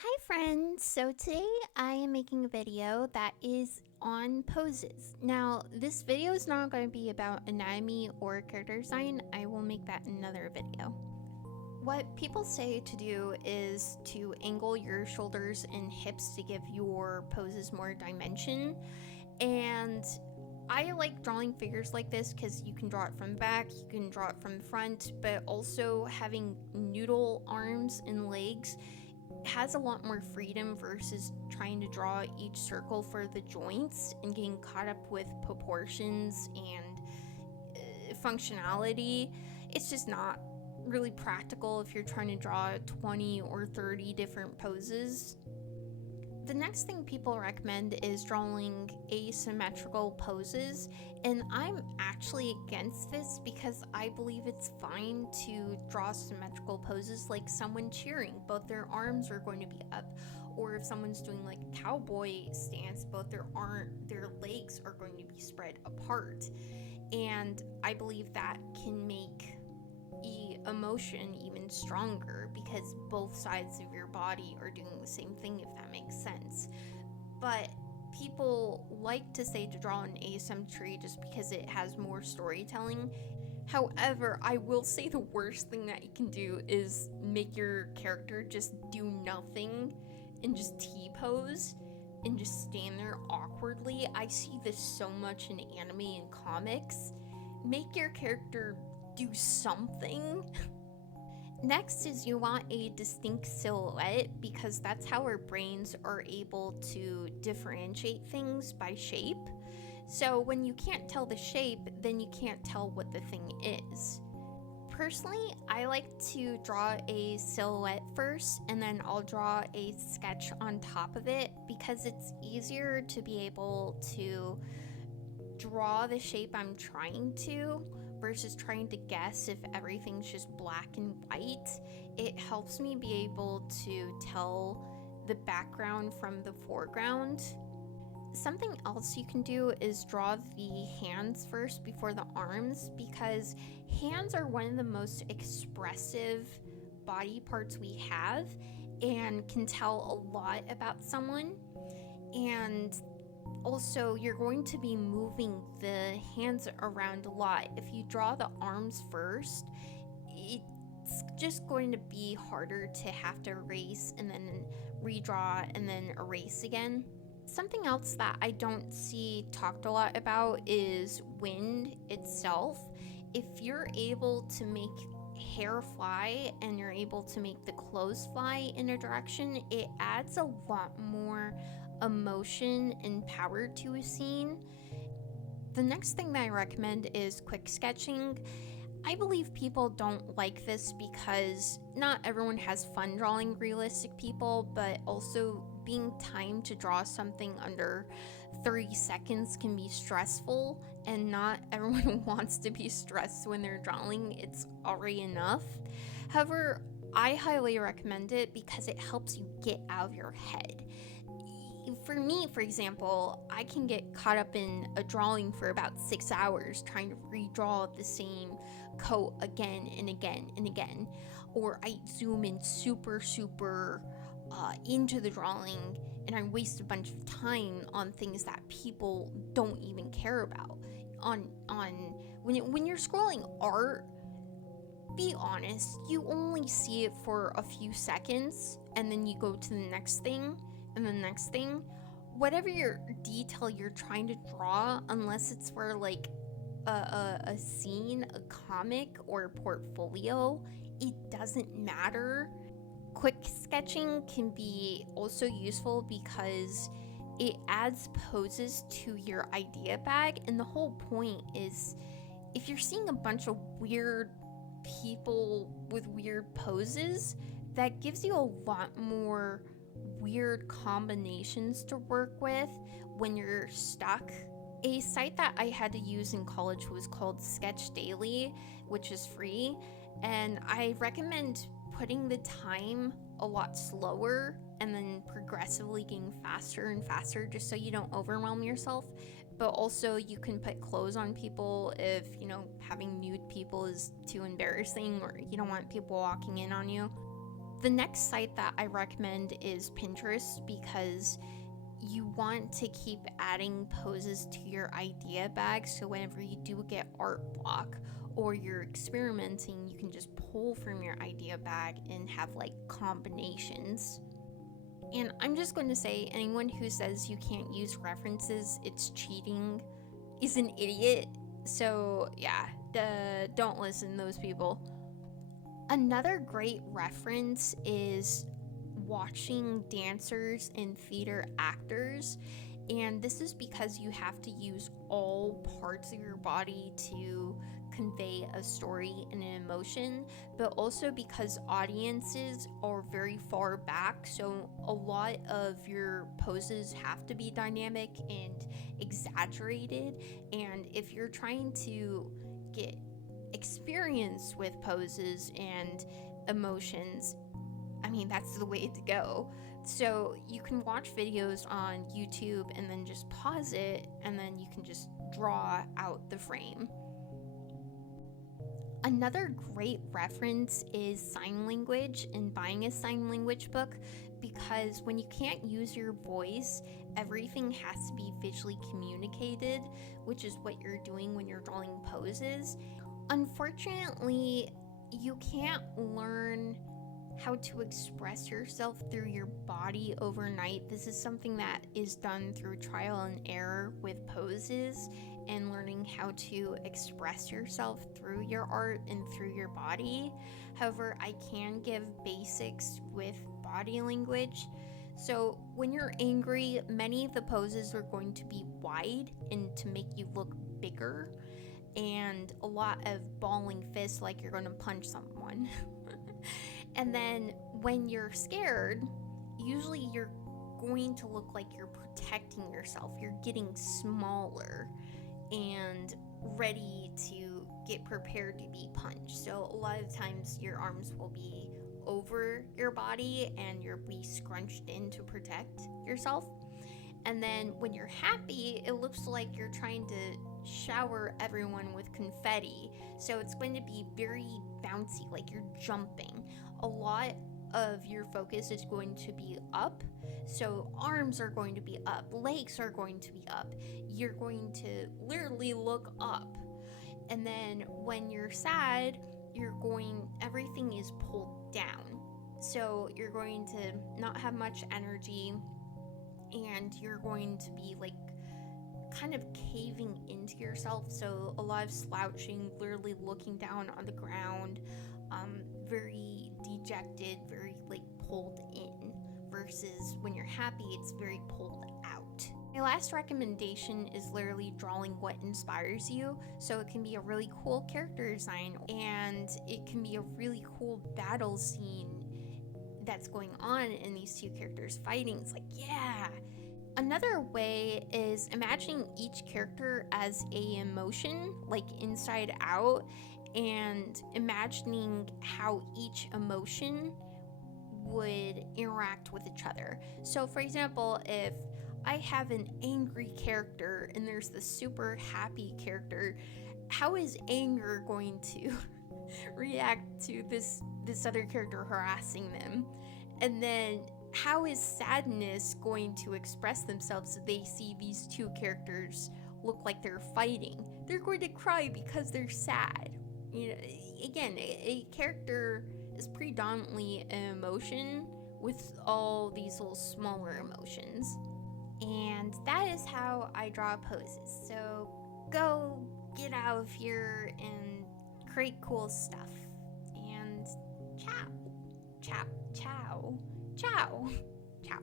Hi friends! So today I am making a video that is on poses. Now this video is not going to be about anatomy or character design. I will make that in another video. What people say to do is to angle your shoulders and hips to give your poses more dimension, and I like drawing figures like this because you can draw it from the back, you can draw it from the front, but also having noodle arms and legs has a lot more freedom versus trying to draw each circle for the joints and getting caught up with proportions and functionality. It's just not really practical if you're trying to draw 20 or 30 different poses. The next thing people recommend is drawing asymmetrical poses, and I'm actually against this because I believe it's fine to draw symmetrical poses like someone cheering. Both their arms are going to be up, or if someone's doing like a cowboy stance, both their legs are going to be spread apart. And I believe that can make emotion even stronger because both sides of your body are doing the same thing, if that makes sense. But people like to say to draw an asymmetry just because it has more storytelling. However, I will say the worst thing that you can do is make your character just do nothing and just T-pose and just stand there awkwardly. I see this so much in anime and comics. Make your character do something. Next is you want a distinct silhouette because that's how our brains are able to differentiate things by shape. So when you can't tell the shape, then you can't tell what the thing is. Personally, I like to draw a silhouette first and then I'll draw a sketch on top of it because it's easier to be able to draw the shape I'm trying to versus trying to guess if everything's just black and white. It helps me be able to tell the background from the foreground. Something else you can do is draw the hands first before the arms because hands are one of the most expressive body parts we have and can tell a lot about someone. And also, you're going to be moving the hands around a lot. If you draw the arms first, it's just going to be harder to have to erase and then redraw and then erase again. Something else that I don't see talked a lot about is wind itself. If you're able to make hair fly and you're able to make the clothes fly in a direction, it adds a lot more emotion and power to a scene. The next thing that I recommend is quick sketching. I believe people don't like this because not everyone has fun drawing realistic people, but also being timed to draw something under 30 seconds can be stressful, and not everyone wants to be stressed when they're drawing. It's already enough. However, I highly recommend it because it helps you get out of your head. For me, for example, I can get caught up in a drawing for about 6 hours trying to redraw the same coat again and again and again, or I zoom in super into the drawing and I waste a bunch of time on things that people don't even care about. When you're scrolling art, be honest, you only see it for a few seconds and then you go to the next thing and the next thing. Whatever your detail you're trying to draw, unless it's for like a scene, a comic, or a portfolio, it doesn't matter. Quick sketching can be also useful because it adds poses to your idea bag, and the whole point is if you're seeing a bunch of weird people with weird poses, that gives you a lot more weird combinations to work with when you're stuck. A site that I had to use in college was called Sketch Daily, which is free, and I recommend putting the time a lot slower and then progressively getting faster and faster just so you don't overwhelm yourself. But also you can put clothes on people if, having nude people is too embarrassing or you don't want people walking in on you. The next site that I recommend is Pinterest, because you want to keep adding poses to your idea bag, so whenever you do get art block or you're experimenting, you can just pull from your idea bag and have like combinations. And I'm just going to say, anyone who says you can't use references, it's cheating, is an idiot. So yeah, don't listen to those people. Another great reference is watching dancers and theater actors, and this is because you have to use all parts of your body to convey a story and an emotion, but also because audiences are very far back, so a lot of your poses have to be dynamic and exaggerated. And if you're trying to get experience with poses and emotions, I mean, that's the way to go. So you can watch videos on YouTube and then just pause it, and then you can just draw out the frame. Another great reference is sign language and buying a sign language book, because when you can't use your voice, everything has to be visually communicated, which is what you're doing when you're drawing poses. Unfortunately, you can't learn how to express yourself through your body overnight. This is something that is done through trial and error with poses and learning how to express yourself through your art and through your body. However, I can give basics with body language. So when you're angry, many of the poses are going to be wide and to make you look bigger, and a lot of balling fists like you're going to punch someone. And then when you're scared, usually you're going to look like you're protecting yourself. You're getting smaller and ready to get prepared to be punched. So a lot of times your arms will be over your body and you'll be scrunched in to protect yourself. And then when you're happy, it looks like you're trying to shower everyone with confetti. So it's going to be very bouncy, like you're jumping. A lot of your focus is going to be up. So arms are going to be up, legs are going to be up. You're going to literally look up. And then when you're sad, everything is pulled down. So you're going to not have much energy, and you're going to be like kind of caving into yourself. So a lot of slouching, literally looking down on the ground, very dejected, very like pulled in, versus when you're happy, it's very pulled out. My last recommendation is literally drawing what inspires you. So it can be a really cool character design, and it can be a really cool battle scene that's going on in these two characters fighting. It's like, yeah. Another way is imagining each character as a emotion, like Inside Out, and imagining how each emotion would interact with each other. So for example, if I have an angry character and there's the super happy character, how is anger going to react to this other character harassing them? And then how is sadness going to express themselves so they see these two characters look like they're fighting? They're going to cry because they're sad. You know, again, a character is predominantly an emotion with all these little smaller emotions. And that is how I draw poses. So go get out of here and create cool stuff. And ciao. Ciao. Ciao. Ciao. Ciao.